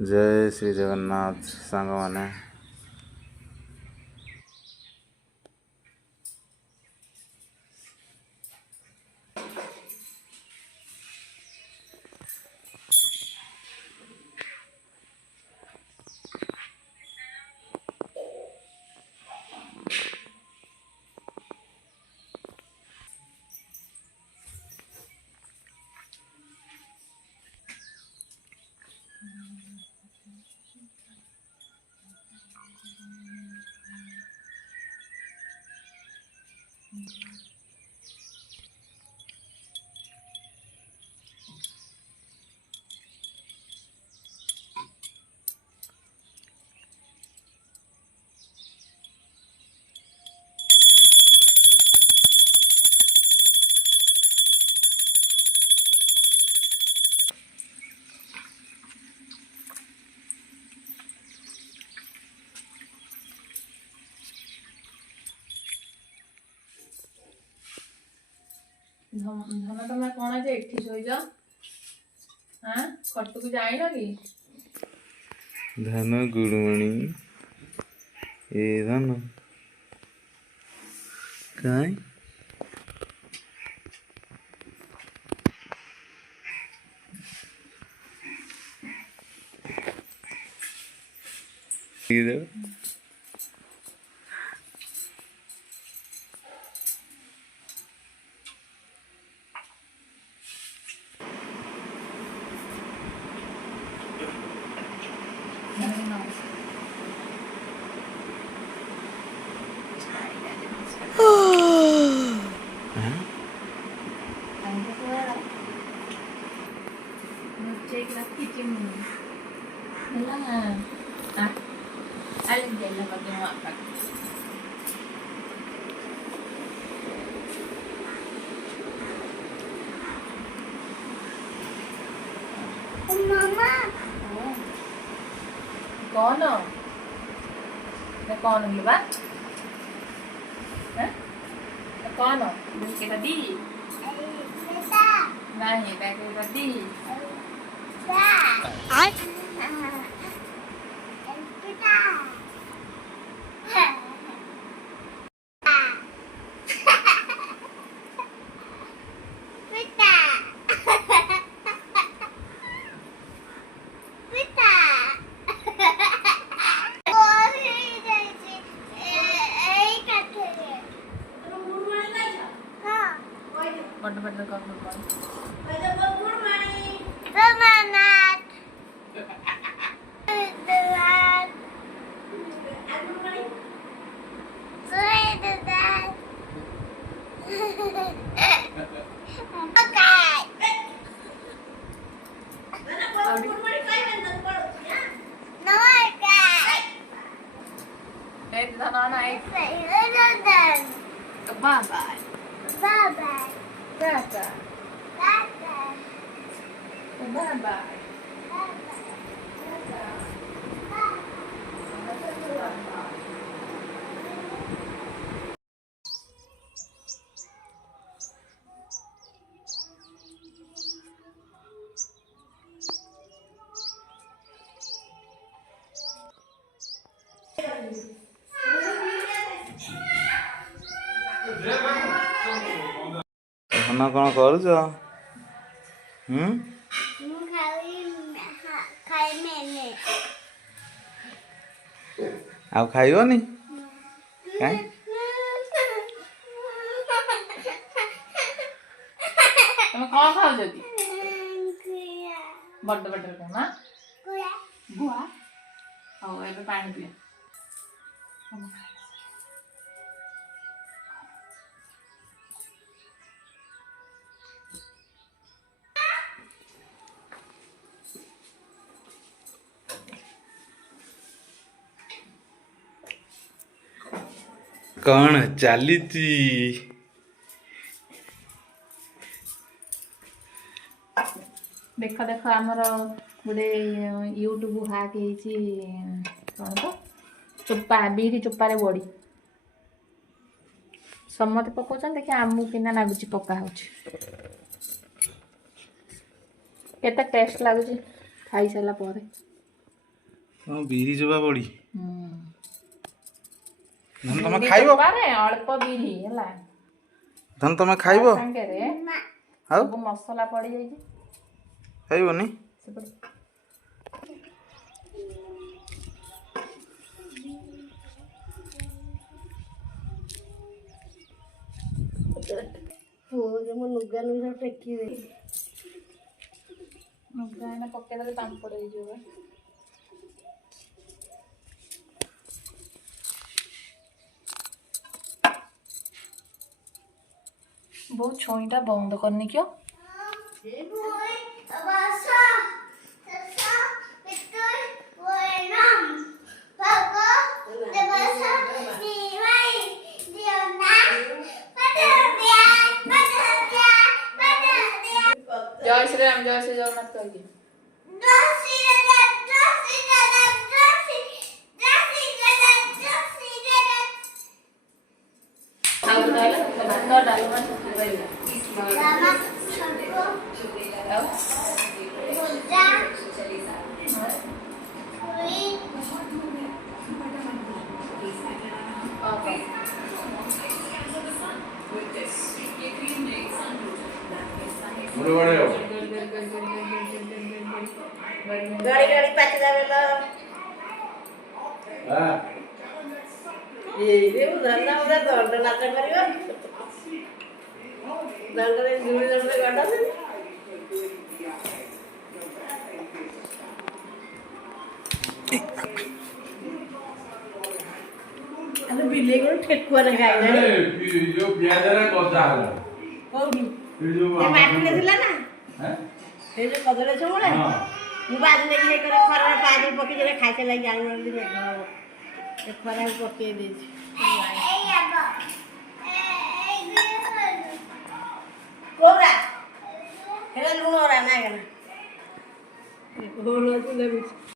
जय श्री जगन्नाथ सांग माने धन तुम कौन जे एठी सोइज हां खटू को जाइना कि धन गुड़मणि ए धन काय इधर कौन कौन होगी बा कौन के दादी नहीं बैठे दादी बड़ बड़ का bye bye Bye bye. bye bye Bye bye. bye bye धन कौन करुच आ खाइबनी काई तुम कौन खाओ जदी बड़ बड़ का ना गुआ आओ एबे पानी पिए कौन चली देख देख आमर गोटे यूट्यूब हाक कौन तो चोपा बीरी चोपारे बड़ी समते पकाउछन देखि आमु किना लागुची पका होछि केते टेस्ट लागुची खाई साला परे ହଁ ବିରି ଚୋପା ବଡ଼ି ହୁଁ। ଧନ ତମେ ବିରି ଖାଇବ ଚୋପାରେ ଅଳ୍ପ ବିରି ହେଲା ଧନ ତମେ ଖାଇବ ତା ସାଙ୍ଗରେ ଆଉ ସବୁ ମସଲା ପଡ଼ିଯାଇଛି ଖାଇବନି ସେପଟେ ଲୁଗା ଏଇନା ପକେଇଦେଲେ ପାମ୍ପଡ଼ ହେଇଯିବ ବା। ବହୁତ ଛୁଇଁଟା ବନ୍ଦ କରିନି କିଅ ଜୟ ଶ୍ରୀରାମ ଜୟ ଶ୍ରୀ ଜଗନ୍ନାଥ କହିକି ଆଉ ଗୋଟେ ହେଲା ଭାତ ଡାଲମା ଆଉ गाड़ी गाड़ी पाच जावेला ये धंदा उदा दंड नाच करियो दंड रे जुड़ी दंड रे गाडा से अरे बिले को ठेकुआ रे गाई रे जो प्याज रे गजा होला कोठी जो ए माटी रे थिला ना हैं हे जो कदले छमुळे हां मु बाज ले के करे खरा पानी पकी जरे खाइ चला जाई मन दे ए खरा पके दे कोरा हेला लुण ओरा ना गना होलो तुले